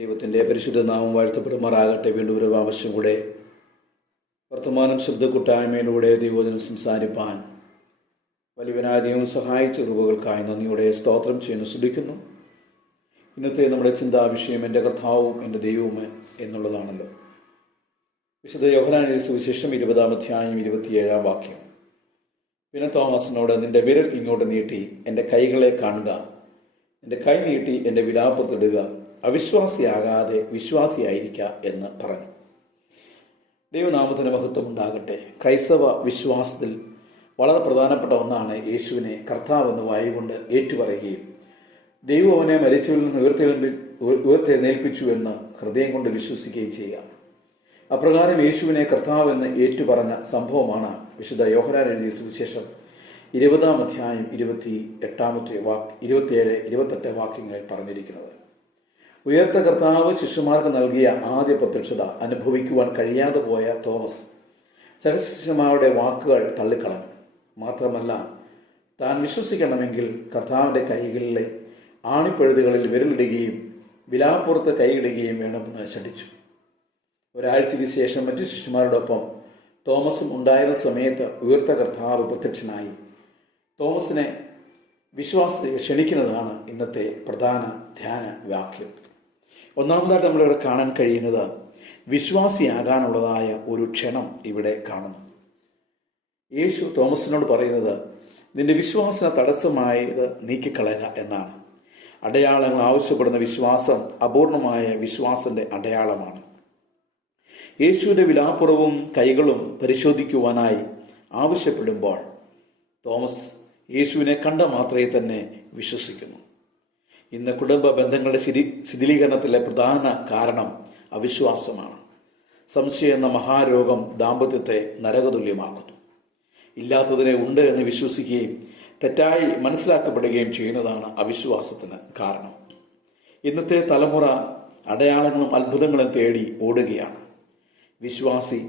ദൈവത്തിൻ്റെ പരിശുദ്ധ നാമം വാഴ്ത്തപ്പെടുമാറാകട്ടെ. വീണ്ടും ഒരു ആവശ്യം കൂടെ വർത്തമാനം ശബ്ദ കൂട്ടായ്മയിലൂടെ ദൈവവചനം സംസാരിപ്പാൻ വലിയവനായ ദൈവം സഹായിച്ച കൃപകൾക്കായി നന്ദിയോടെ സ്തോത്രം ചെയ്യുന്നു, സ്തുതിക്കുന്നു. ഇന്നത്തെ നമ്മുടെ ചിന്താ വിഷയം എൻ്റെ കർത്താവും എൻ്റെ ദൈവവും എന്നുള്ളതാണല്ലോ. വിശുദ്ധ യോഹന്നാൻ എഴുതിയ സുവിശേഷം 20-ാം അധ്യായം 27-ാം വാക്യം. പിന്നെ തോമസിനോട്, നിന്റെ വിരൽ ഇങ്ങോട്ട് നീട്ടി എൻ്റെ കൈകളെ കാണുക, എൻ്റെ കൈ നീട്ടി എൻ്റെ വിലാപ്പത്തിടുക, അവിശ്വാസിയാകാതെ വിശ്വാസിയായിരിക്കുക എന്ന് പറഞ്ഞു. ദൈവനാമത്തിന് മഹത്വം ഉണ്ടാകട്ടെ. ക്രൈസ്തവ വിശ്വാസത്തിൽ വളരെ പ്രധാനപ്പെട്ട ഒന്നാണ് യേശുവിനെ കർത്താവെന്ന് വായുകൊണ്ട് ഏറ്റുപറയുകയും ദൈവം അവനെ മരിച്ചവരിൽ നിന്ന് ഉയർത്തെഴുന്നേൽപ്പിച്ചു എന്ന് ഹൃദയം കൊണ്ട് വിശ്വസിക്കുകയും ചെയ്യുക. അപ്രകാരം യേശുവിനെ കർത്താവെന്ന് ഏറ്റുപറഞ്ഞ സംഭവമാണ് വിശുദ്ധ യോഹന്നാൻ എഴുതിയ സുവിശേഷം 20-ാം അധ്യായം 27-28 വാക്യങ്ങളിൽ പറഞ്ഞിരിക്കുന്നത്. ഉയർത്ത കർത്താവ് ശിഷ്യന്മാർക്ക് നൽകിയ ആദ്യ പ്രത്യക്ഷത അനുഭവിക്കുവാൻ കഴിയാതെ പോയ തോമസ് സഹശിഷ്യന്മാരുടെ വാക്കുകൾ തള്ളിക്കളഞ്ഞു. മാത്രമല്ല, താൻ വിശ്വസിക്കണമെങ്കിൽ കർത്താവിൻ്റെ കൈകളിലെ ആണിപ്പഴുതുകളിൽ വിരലിടുകയും വിലാപ്പുറത്ത് കൈയിടുകയും വേണമെന്ന് ശഠിച്ചു. ഒരാഴ്ചയ്ക്ക് ശേഷം മറ്റു ശിഷ്യന്മാരോടൊപ്പം തോമസും ഉണ്ടായിരുന്ന സമയത്ത് ഉയർത്ത കർത്താവ് പ്രത്യക്ഷനായി തോമസിനെ വിശ്വാസത്തെ ക്ഷണിക്കുന്നതാണ് ഇന്നത്തെ പ്രധാന ധ്യാന വാക്യം. ഒന്നാമതായിട്ട് നമ്മളിവിടെ കാണാൻ കഴിയുന്നത് വിശ്വാസിയാകാനുള്ളതായ ഒരു ക്ഷണം ഇവിടെ കാണുന്നു. യേശു തോമസിനോട് പറയുന്നത്, നിന്റെ വിശ്വാസ തടസ്സമായത് നീക്കിക്കളയുക എന്നാണ്. അടയാളങ്ങൾ ആവശ്യപ്പെടുന്ന വിശ്വാസം അപൂർണമായ വിശ്വാസന്റെ അടയാളമാണ്. യേശുവിന്റെ വിലാപ്പുറവും കൈകളും പരിശോധിക്കുവാനായി ആവശ്യപ്പെടുമ്പോൾ തോമസ് യേശുവിനെ കണ്ട മാത്രമേ തന്നെ വിശ്വസിക്കുന്നു. ഇന്ന് കുടുംബ ബന്ധങ്ങളുടെ ശിഥിലീകരണത്തിലെ പ്രധാന കാരണം അവിശ്വാസമാണ്. സംശയം എന്ന മഹാരോഗം ദാമ്പത്യത്തെ നരകതുല്യമാക്കുന്നു. ഇല്ലാത്തതിനെ ഉണ്ട് എന്ന് വിശ്വസിക്കുകയും തെറ്റായി മനസ്സിലാക്കപ്പെടുകയും ചെയ്യുന്നതാണ് അവിശ്വാസത്തിന് കാരണം. ഇന്നത്തെ തലമുറ അടയാളങ്ങളും അത്ഭുതങ്ങളും തേടി ഓടുകയാണ്. വിശ്വാസി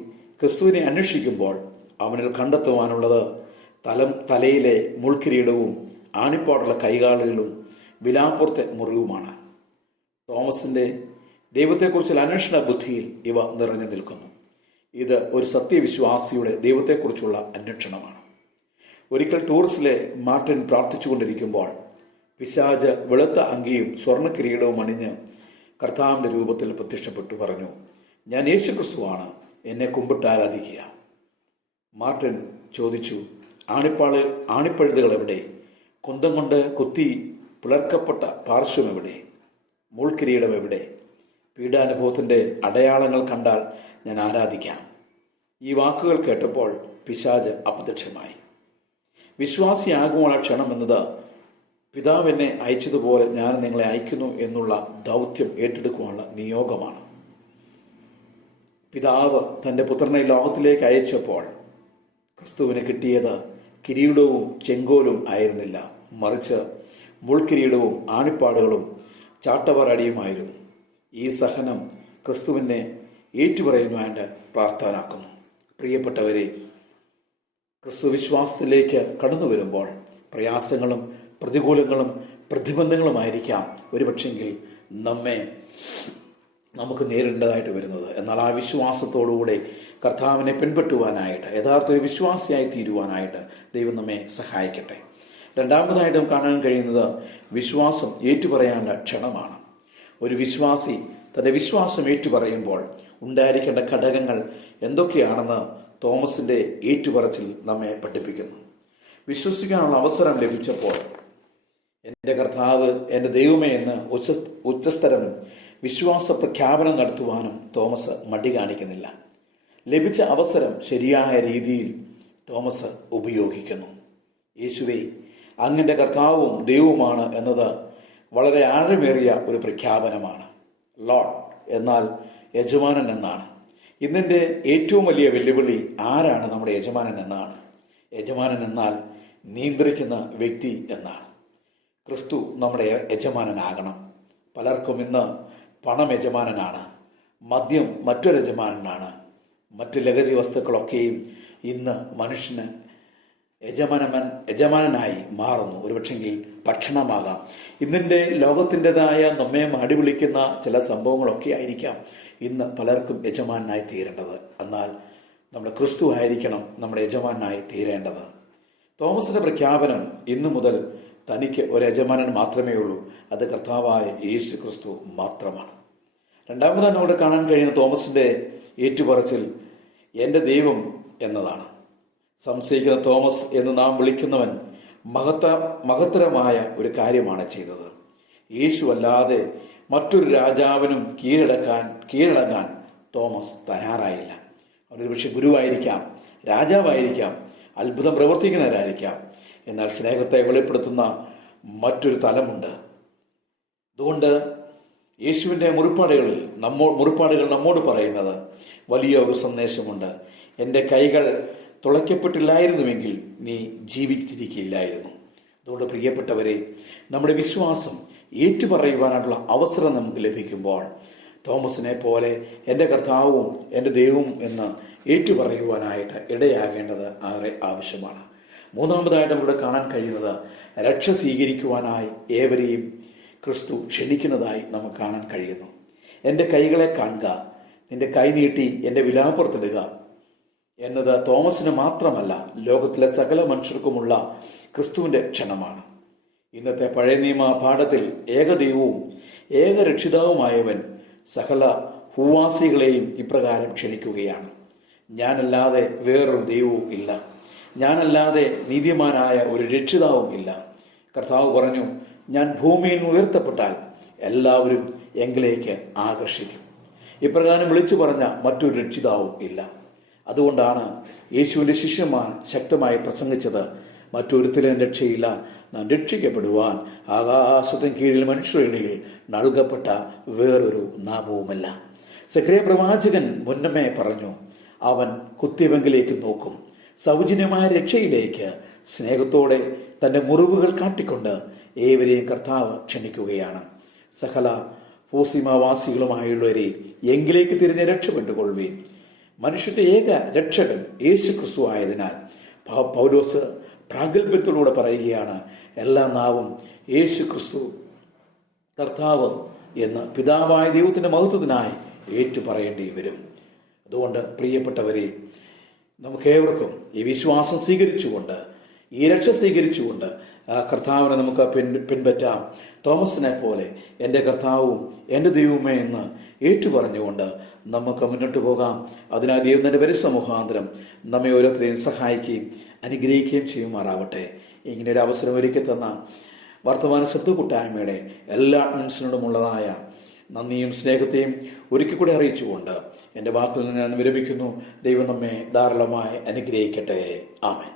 ക്രിസ്തുവിനെ അന്വേഷിക്കുമ്പോൾ അവനിൽ കണ്ടെത്തുവാനുള്ളത് തലയിലെ മുൾക്കിരീടവും ആണിപ്പാടുള്ള കൈകാലുകളും വിലാപ്പുറത്തെ മുറിവുമാണ്. തോമസിന്റെ ദൈവത്തെക്കുറിച്ചുള്ള അന്വേഷണ ബുദ്ധിയിൽ ഇവ നിറഞ്ഞു നിൽക്കുന്നു. ഇത് ഒരു സത്യവിശ്വാസിയുടെ ദൈവത്തെക്കുറിച്ചുള്ള അന്വേഷണമാണ്. ഒരിക്കൽ ടൂറിസിലെ മാർട്ടിൻ പ്രാർത്ഥിച്ചുകൊണ്ടിരിക്കുമ്പോൾ പിശാച് വെളുത്ത അങ്കിയും സ്വർണ്ണ കിരീടവും അണിഞ്ഞ് കർത്താവിന്റെ രൂപത്തിൽ പ്രത്യക്ഷപ്പെട്ടു പറഞ്ഞു, ഞാൻ യേശു ക്രിസ്തുവാണ്, എന്നെ കുമ്പിട്ട് ആരാധിക്കുക. മാർട്ടിൻ ചോദിച്ചു, ആണിപ്പഴുതുകൾ എവിടെ? കുന്തം കൊണ്ട് കുത്തി പിളർക്കപ്പെട്ട പാർശ്വം എവിടെ? മുൾക്കിരീടം എവിടെ? പീഡാനുഭവത്തിന്റെ അടയാളങ്ങൾ കണ്ടാൽ ഞാൻ ആരാധിക്കാം. ഈ വാക്കുകൾ കേട്ടപ്പോൾ പിശാച് അപ്രത്യക്ഷമായി. വിശ്വാസിയാകുവാനുള്ള ക്ഷണം എന്നത് പിതാവ് എന്നെ അയച്ചതുപോലെ ഞാൻ നിങ്ങളെ അയക്കുന്നു എന്നുള്ള ദൗത്യം ഏറ്റെടുക്കുവാനുള്ള നിയോഗമാണ്. പിതാവ് തന്റെ പുത്രനെ ലോകത്തിലേക്ക് അയച്ചപ്പോൾ ക്രിസ്തുവിന് കിട്ടിയത് കിരീടവും ചെങ്കോലും ആയിരുന്നില്ല, മറിച്ച് മുൾക്കിരീടവും ആണിപ്പാടുകളും ചാട്ടവറടിയുമായിരുന്നു. ഈ സഹനം ക്രിസ്തുവിനെ ഏറ്റുപറയുവാനായിട്ട് പ്രാർത്ഥനാക്കുന്നു. പ്രിയപ്പെട്ടവരെ, ക്രിസ്തു വിശ്വാസത്തിലേക്ക് കടന്നു വരുമ്പോൾ പ്രയാസങ്ങളും പ്രതികൂലങ്ങളും പ്രതിബന്ധങ്ങളുമായിരിക്കാം ഒരുപക്ഷെങ്കിൽ നമുക്ക് നേരിടേണ്ടതായിട്ട് വരുന്നത്. എന്നാൽ ആ വിശ്വാസത്തോടുകൂടെ കർത്താവിനെ പിൻപറ്റുവാനായിട്ട്, യഥാർത്ഥ ഒരു വിശ്വാസിയായി തീരുവാനായിട്ട് ദൈവം നമ്മെ സഹായിക്കട്ടെ. രണ്ടാമതായിട്ടും കാണാൻ കഴിയുന്നത് വിശ്വാസം ഏറ്റുപറയാനുള്ള ക്ഷണമാണ്. ഒരു വിശ്വാസി തന്റെ വിശ്വാസം ഏറ്റുപറയുമ്പോൾ ഉണ്ടായിരിക്കേണ്ട ഘടകങ്ങൾ എന്തൊക്കെയാണെന്ന് തോമസിന്റെ ഏറ്റുപറച്ചിൽ നമ്മെ പഠിപ്പിക്കുന്നു. വിശ്വസിക്കാനുള്ള അവസരം ലഭിച്ചപ്പോൾ എൻ്റെ കർത്താവ് എൻ്റെ ദൈവമേ എന്ന് ഉച്ചസ്ഥരം വിശ്വാസ പ്രഖ്യാപനം നടത്തുവാനും തോമസ് മടി കാണിക്കുന്നില്ല. ലഭിച്ച അവസരം ശരിയായ രീതിയിൽ തോമസ് ഉപയോഗിക്കുന്നു. യേശുവേ, അങ്ങന്റെ കർത്താവും ദൈവവുമാണ് എന്നത് വളരെ ആഴമേറിയ ഒരു പ്രഖ്യാപനമാണ്. ലോർഡ് എന്നാൽ യജമാനൻ എന്നാണ്. ഇന്നിൻ്റെ ഏറ്റവും വലിയ വെല്ലുവിളി ആരാണ് നമ്മുടെ യജമാനൻ എന്നാണ്. യജമാനൻ എന്നാൽ നിയന്ത്രിക്കുന്ന വ്യക്തി എന്നാണ്. ക്രിസ്തു നമ്മുടെ യജമാനനാകണം. പലർക്കും ഇന്ന് പണം യജമാനനാണ്, മദ്യം മറ്റൊരു യജമാനനാണ്, മറ്റ് ലഹരി വസ്തുക്കളൊക്കെയും ഇന്ന് മനുഷ്യന് യജമാനനായി മാറുന്നു. ഒരുപക്ഷെങ്കിൽ ഭക്ഷണമാകാം. ഇന്നിൻ്റെ ലോകത്തിൻ്റെതായ നമ്മെ മാടി വിളിക്കുന്ന ചില സംഭവങ്ങളൊക്കെ ആയിരിക്കാം ഇന്ന് പലർക്കും യജമാനായി തീരേണ്ടത്. എന്നാൽ നമ്മുടെ ക്രിസ്തു ആയിരിക്കണം നമ്മുടെ യജമാനായി തീരേണ്ടത്. തോമസിന്റെ പ്രഖ്യാപനം ഇന്നു മുതൽ തനിക്ക് ഒരു യജമാനൻ മാത്രമേ ഉള്ളൂ, അത് കർത്താവായ യേശു ക്രിസ്തു മാത്രമാണ്. രണ്ടാമതാണ് അവിടെ കാണാൻ കഴിയുന്ന തോമസിന്റെ ഏറ്റുപറച്ചിൽ എൻ്റെ ദൈവം എന്നതാണ്. സംശയിക്കുന്ന തോമസ് എന്ന് നാം വിളിക്കുന്നവൻ മഹത്തരമായ ഒരു കാര്യമാണ് ചെയ്തത്. യേശു അല്ലാതെ മറ്റൊരു രാജാവിനും കീഴടങ്ങാൻ തോമസ് തയ്യാറായില്ല. അവനൊരു പക്ഷെ ഗുരുവായിരിക്കാം, രാജാവായിരിക്കാം, അത്ഭുതം പ്രവർത്തിക്കുന്നവരായിരിക്കാം. എന്നാൽ സ്നേഹത്തെ വെളിപ്പെടുത്തുന്ന മറ്റൊരു തലമുണ്ട്. അതുകൊണ്ട് യേശുവിൻ്റെ മുറിപ്പാടുകൾ നമ്മോട് പറയുന്നത് വലിയ ഒരു സന്ദേശമുണ്ട്. എൻ്റെ കൈകൾ തുളയ്ക്കപ്പെട്ടില്ലായിരുന്നുവെങ്കിൽ നീ ജീവിച്ചിരിക്കില്ലായിരുന്നു. അതുകൊണ്ട് പ്രിയപ്പെട്ടവരെ, നമ്മുടെ വിശ്വാസം ഏറ്റുപറയുവാനുള്ള അവസരം നമുക്ക് ലഭിക്കുമ്പോൾ തോമസിനെ പോലെ എൻ്റെ കർത്താവും എൻ്റെ ദൈവവും എന്ന് ഏറ്റുപറയുവാനായിട്ട് ഇടയാകേണ്ടത് ഏറെ ആവശ്യമാണ്. മൂന്നാമതായിട്ട് നമുക്ക് കാണാൻ കഴിയുന്നത് രക്ഷ സ്വീകരിക്കുവാനായി ഏവരെയും ക്രിസ്തു ക്ഷണിക്കുന്നതായി നമുക്ക് കാണാൻ കഴിയുന്നു. എൻ്റെ കൈകളെ കാണുക, നിന്റെ കൈ നീട്ടി എൻ്റെ വിലാപ്പുറത്തിടുക എന്നത് തോമസിന് മാത്രമല്ല, ലോകത്തിലെ സകല മനുഷ്യർക്കുമുള്ള ക്രിസ്തുവിൻ്റെ ക്ഷണമാണ്. ഇന്നത്തെ പഴയ നിയമ പാഠത്തിൽ ഏകദൈവവും ഏകരക്ഷിതാവുമായവൻ സകല ഭൂവാസികളെയും ഇപ്രകാരം ക്ഷണിക്കുകയാണ്. ഞാനല്ലാതെ വേറൊരു ദൈവവും ഇല്ല, ഞാനല്ലാതെ നീതിമാനായ ഒരു രക്ഷിതാവും ഇല്ല. കർത്താവ് പറഞ്ഞു, ഞാൻ ഭൂമിയിൽ ഉയർത്തപ്പെട്ടാൽ എല്ലാവരും എങ്കിലേക്ക് ആകർഷിക്കും. ഇപ്രകാരം വിളിച്ചു പറഞ്ഞ മറ്റൊരു രക്ഷിതാവും ഇല്ല. അതുകൊണ്ടാണ് യേശുവിൻ്റെ ശിഷ്യന്മാർ ശക്തമായി പ്രസംഗിച്ചത്, മറ്റൊരുത്തിലും രക്ഷയില്ല, നാം രക്ഷിക്കപ്പെടുവാൻ ആകാശത്തിന് കീഴിൽ മനുഷ്യരുടെ നൽകപ്പെട്ട വേറൊരു നാമവുമല്ല. സഖറിയ പ്രവാചകൻ മുന്നമേ പറഞ്ഞു, അവൻ കുത്തിയവെങ്കിലേക്ക് നോക്കും. സൗജന്യമായ രക്ഷയിലേക്ക് സ്നേഹത്തോടെ തൻ്റെ മുറിവുകൾ കാട്ടിക്കൊണ്ട് ഏവരെയും കർത്താവ് ക്ഷണിക്കുകയാണ്. സകല ഭൂസീമാവാസികളുമായുള്ളവരെ എങ്കിലേക്ക് തിരിഞ്ഞ് രക്ഷപ്പെട്ടുകൊള്ളുവീൻ. മനുഷ്യന്റെ ഏക രക്ഷകൻ യേശു ക്രിസ്തു ആയതിനാൽ പൗലോസ് പ്രാഗൽഭ്യത്തോടുകൂടെ പറയുകയാണ്, എല്ലാ നാവും യേശു ക്രിസ്തു കർത്താവ് എന്ന് പിതാവായ ദൈവത്തിന്റെ മഹത്വത്തിനായി ഏറ്റുപറയേണ്ടി വരും. അതുകൊണ്ട് പ്രിയപ്പെട്ടവരെ, നമുക്കേവർക്കും ഈ വിശ്വാസം സ്വീകരിച്ചുകൊണ്ട്, ഈ രക്ഷ സ്വീകരിച്ചുകൊണ്ട് കർത്താവിനെ നമുക്ക് പിൻപറ്റാം. തോമസിനെ പോലെ എൻ്റെ കർത്താവും എൻ്റെ ദൈവമേ എന്ന് ഏറ്റുപറഞ്ഞുകൊണ്ട് നമുക്ക് മുന്നോട്ട് പോകാം. അതിനായി ദൈവം തൻ്റെ പരിശ്രമ മുഖാന്തരം നമ്മെ ഓരോരുത്തരെയും സഹായിക്കുകയും അനുഗ്രഹിക്കുകയും ചെയ്യുമാറാവട്ടെ. ഇങ്ങനെ ഒരു അവസരം ഒരുക്കി തന്ന വർത്തമാന ശബ്ദ കൂട്ടായ്മയുടെ എല്ലാ അഡ്മിൻസിനോടുമുള്ളതായ നന്ദിയും സ്നേഹത്തെയും ഒരിക്കൽ കൂടെ അറിയിച്ചുകൊണ്ട് എൻ്റെ വാക്കിൽ നിന്ന് ഞാൻ വിരമിക്കുന്നു. ദൈവം നമ്മെ ധാരാളമായി അനുഗ്രഹിക്കട്ടെ. ആമേൻ.